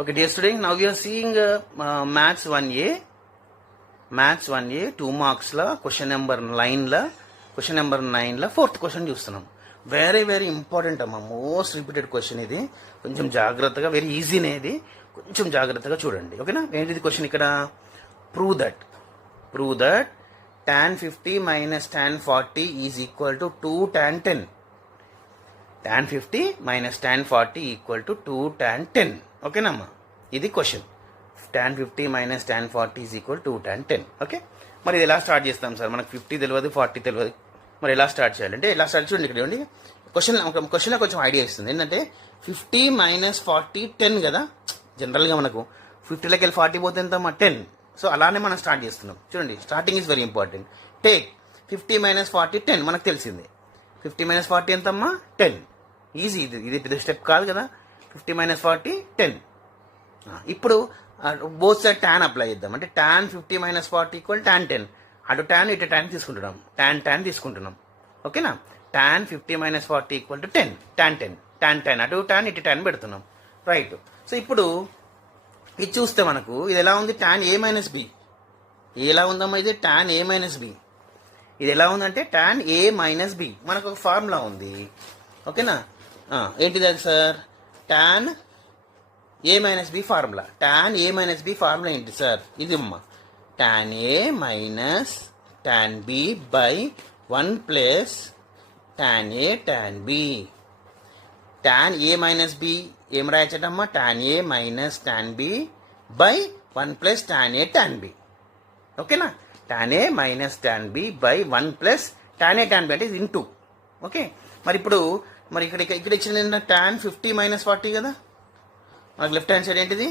Okay, dear student, now we are seeing Maths 1A. Maths 1A 2 marks la question number 9 la fourth question చూస్తున్నాం. Very important అమ్మా, most repeated question ఇది. కొంచెం జాగ్రత్తగా, very ఈజీనే ఇది, కొంచెం జాగ్రత్తగా చూడండి. ఓకేనా? ఏంటిది క్వశ్చన్ ఇక్కడ? Prove that tan 50 minus tan 40 is equal to 2 tan 10. tan 50 minus tan 40 equal to 2 tan 10. ఓకేనమ్మా, ఇది question. tan 50 minus tan 40 is equal to 2 tan 10. Okay, మరి ఇది ఎలా స్టార్ట్ చేస్తాం సార్? మనకు 50 తెలియదు, 40 తెలియదు, మరి ఎలా స్టార్ట్ చేయాలంటే ఎలా స్టార్ట్ చూడండి. ఇక్కడ చూడండి, క్వశ్చన్లో కొంచెం ఐడియా ఇస్తుంది. ఏంటంటే 50 minus 40 10 కదా. జనరల్గా మనకు 50లోకి వెళ్ళి 40 పోతే ఎంతమ్మా? 10. సో అలానే మనం స్టార్ట్ చేస్తున్నాం. చూడండి, starting is very important. Take 50 minus 40 10 మనకు తెలిసింది. 50 minus 40 ఎంతమ్మా? 10. ఈజీ, ఇది పెద్ద స్టెప్ కాదు కదా. 50 minus 40 10. ఇప్పుడు బోత్ సైడ్ tan అప్లై చేద్దాం. అంటే tan 50 minus 40 ఈక్వల్ tan 10. అటు tan ఇటు tan తీసుకుంటున్నాం, tan తీసుకుంటున్నాం. ఓకేనా? tan 50 minus 40 equal to 10, tan 10 అటు tan ఇటు tan పెడుతున్నాం. రైట్. సో ఇప్పుడు ఇది చూస్తే మనకు ఇది ఎలా ఉంది? tan a minus b. ఎలా ఉందమ్మా ఇది? tan a minus b. ఇది ఎలా ఉందంటే tan a minus b. మనకు ఒక ఫార్ములా ఉంది. ఓకేనా? ఏంటిది అది sir? tan a minus b formula. tan a minus b formula ఏంటి సార్? ఇది అమ్మా, tan a minus tan b by 1 plus tan a tan b. tan a minus b ఏం రాయచ్చటమ్మా? tan a minus tan b by 1 plus tan a tan b. ఓకేనా? tan a minus tan b by 1 plus tan a tan b అంటే ఇది into. Okay, మరి ఇప్పుడు ఇక్కడ ఇచ్చిన tan 50 minus 40 కదా. మనకు లెఫ్ట్ హ్యాండ్ సైడ్ ఏంటిది?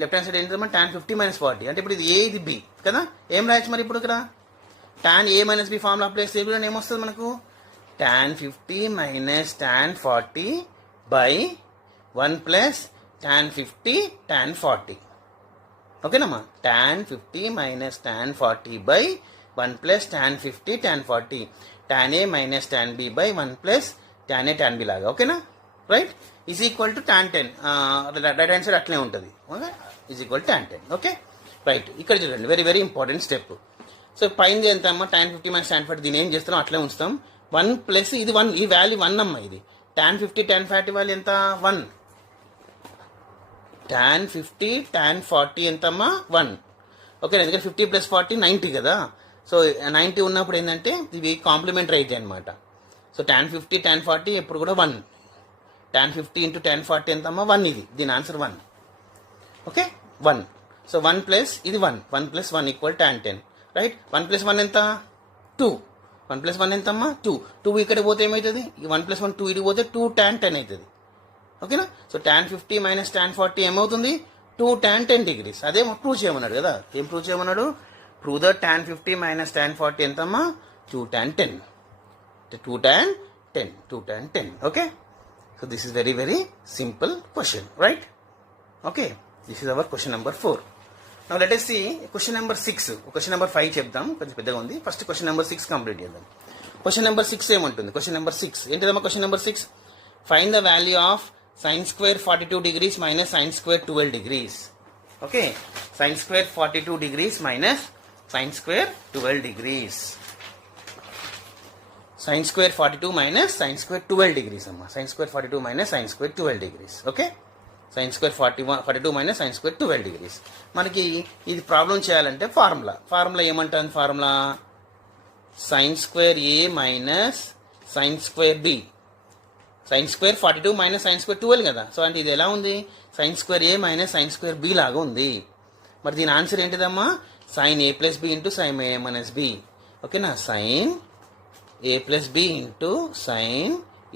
లెఫ్ట్ హ్యాండ్ సైడ్ ఏంటిదమ్మా? tan 50 minus 40. అంటే ఇప్పుడు ఇది ఏ, ఇది బి కదా. ఏం రాయచ్చు మరి ఇప్పుడు ఇక్కడ? tan a minus b formula apply చేస్తే ఏమొస్తుంది మనకు? tan 50 minus tan 40 by 1 plus tan 50 tan 40. ఓకేనమ్మా? tan 50 minus tan 40 by 1 plus tan 50 tan 40. tan a minus tan b by 1 plus tan a tan b లాగా. ఓకేనా? Right. Is equal to tan 10. Right hand side అట్లే ఉంటుంది. Okay, is equal to tan 10. Okay, right. ఇక్కడ చూడండి, very important step. So పైన ఎంత అమ్మా? tan 50 minus tan 40. దీని ఏం చేస్తాం? అట్లే ఉంచుతాం. 1 ప్లస్ ఇది 1, ఈ వాల్యూ 1 అమ్మా. ఇది tan 50 tan 40 వాల్యూ ఎంత? 1. tan 50 tan 40 ఎంతమ్మా? 1. ఓకే, ఎందుకంటే 50 ప్లస్ 40 90 కదా. సో 90 ఉన్నప్పుడు ఏంటంటే ఇవి కాంప్లిమెంటరీ అయితే అనమాట. సో tan 50 tan 40 ఎప్పుడు కూడా 1. tan 50 ఇంటూ tan 40 ఎంతమ్మా? 1. ఇది దీని ఆన్సర్ 1. ఓకే, 1. సో 1 ప్లస్ ఇది 1 plus 1 equal tan 10. Right. 1 plus 1 ఎంత? 2. 1 ప్లస్ 1 ఎంతమ్మా? 2 ఇక్కడ పోతే ఏమవుతుంది? 1 ప్లస్ 1 2 ఇది పోతే 2 tan 10 అవుతుంది. ఓకేనా? సో tan 50 మైనస్ tan 40 ఏమవుతుంది? 2 tan 10 degrees. అదే ప్రూవ్ చేయమన్నాడు కదా. ఏం ప్రూవ్ చేయమన్నాడు? Prove that tan 50 minus tan 40 ఎంతమ్మా? 2 tan 10. 2 tan 10. Okay, so this is very simple question. Right. Okay, this is our question number 4. Now let us see question number 6. Question number 5 చెప్దాం, కొంచెం పెద్దగా ఉంది. First question number 6 complete చేద్దాం. Question number 6 ఏమంటుంది? Question number 6 ఏంటిదమ్మా? Question number 6, find the value of sin square 42 degrees minus sin square 12 degrees. Okay, sin square 42 degrees minus sin square 12 degrees. sin square 42 minus sin square 12 degrees అమ్మా. sin square 42 minus sin square 12 degrees. Okay, sin square 42 minus sin square 12 degrees. మనకి ఇది problem చేయాలంటే formula ఏమంటాను? Formula sin square a minus sin square b. sin square 42 minus sin square 12 కదా. So అంటే ఇది ఎలా ఉంది? sin square a minus sin square b లాగా ఉంది. మరి దీని ఆన్సర్ ఏంటిదమ్మా? sin a plus b into sin a minus b. ఓకేనా? sin a plus b into sin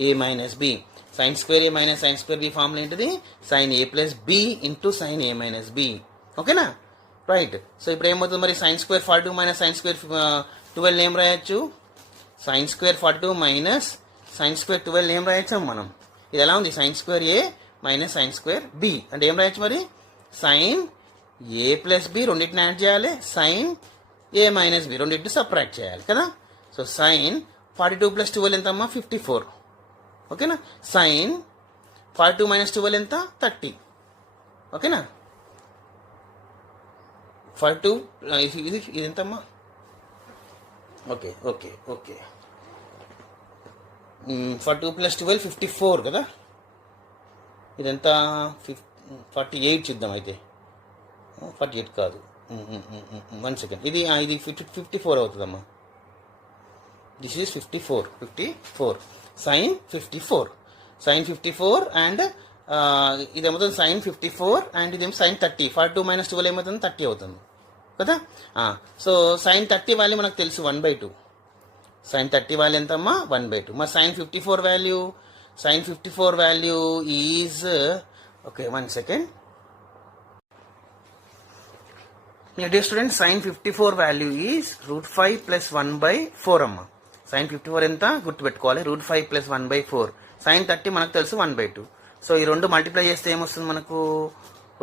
a minus b. sin square a minus sin square b formula ఏంటిది? sin a plus b into sin a minus b. ఓకేనా? Right. So ఇప్పుడు ఏమవుతుంది మరి? sin square 42 minus sin square 12 ఏం రాయొచ్చు? sin square 42 minus sin square 12 ఏం రాయొచ్చు మనం? ఇది ఎలా ఉంది? sin square a minus sin square b అంటే ఏం రాయొచ్చు మరి? sin a plus b రెండింటిని యాడ్ చేయాలి, sin a minus b రెండింటిని సబ్ట్రాక్ట్ చేయాలి కదా. సో sin 42 plus 12 ఎంతమ్మా? 54. ఓకేనా? sin 42 minus 12 ఎంత? 30. ఓకేనా. ఫర్ 2 ఇది ఎంతమ్మా? Okay okay okay. ఫర్ 2 + 12 54 కదా. ఇదెంత? 48 చూద్దాం అయితే. 48 కాదు, 1 సెకండ్. ఇది 54 అవుతుందమ్మా. దిస్ ఈజ్ 54 సైన్ 54 అండ్ ఇదేమవుతుంది సైన్ 54 అండ్ ఇదేమో సైన్ 30. 42 - 12 ఏమవుతుంది? 30 అవుతుంది కదా. సో సైన్ 30 వాల్యూ మనకు తెలుసు 1/2. సైన్ 30 వాల్యూ ఎంతమ్మా? 1/2. మరి sine 54 value is, okay 1 second. Dear student, sine 54 value is √5 + 1/4 అమ్మా. సైన్ 54 ఎంత గుర్తుపెట్టుకోవాలి? √5 + 1/4. సైన్ 30 మనకు తెలుసు 1/2. సో ఈ రెండు మల్టిప్లై చేస్తే ఏమొస్తుంది మనకు?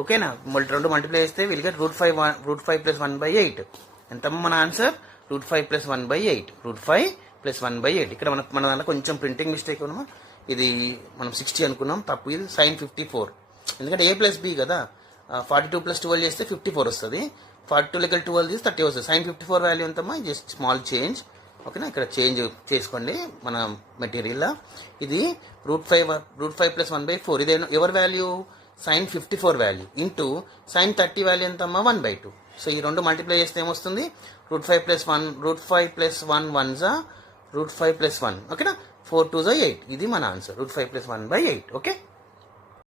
ఓకేనా, రెండు మల్టిప్లై చేస్తే విల్ గెట్ √5 + 1/8. ఎంతమ్మా మన ఆన్సర్? √5 + 1/8. √5 + 1/8. ఇక్కడ మన దాంట్లో కొంచెం ప్రింటింగ్ మిస్టేక్ ఉన్నమా. ఇది మనం 60 అనుకున్నాం, తప్పు. ఇది సైన్ 54, ఎందుకంటే a + b కదా. 42 + 12 చేస్తే 54 వస్తుంది. 42 లెక్కలు 12 తీసి 30 వస్తుంది. సైన్ 54 వాల్యూ ఎంతమ్మా? Just small change. ఓకేనా, ఇక్కడ చేంజ్ చేసుకోండి మన మెటీరియల్లో. ఇది √5 + 1/4. ఇది ఎవరి value? Sine 54 value into sine 30 value ఎంతమ్మా? 1/2. సో ఈ రెండు మల్టిప్లై చేస్తే ఏమొస్తుంది? √5 + 1 1 √5 + 1. ఓకేనా, 4 2 8. ఇది మన ఆన్సర్, √5 + 1/8. ఓకే.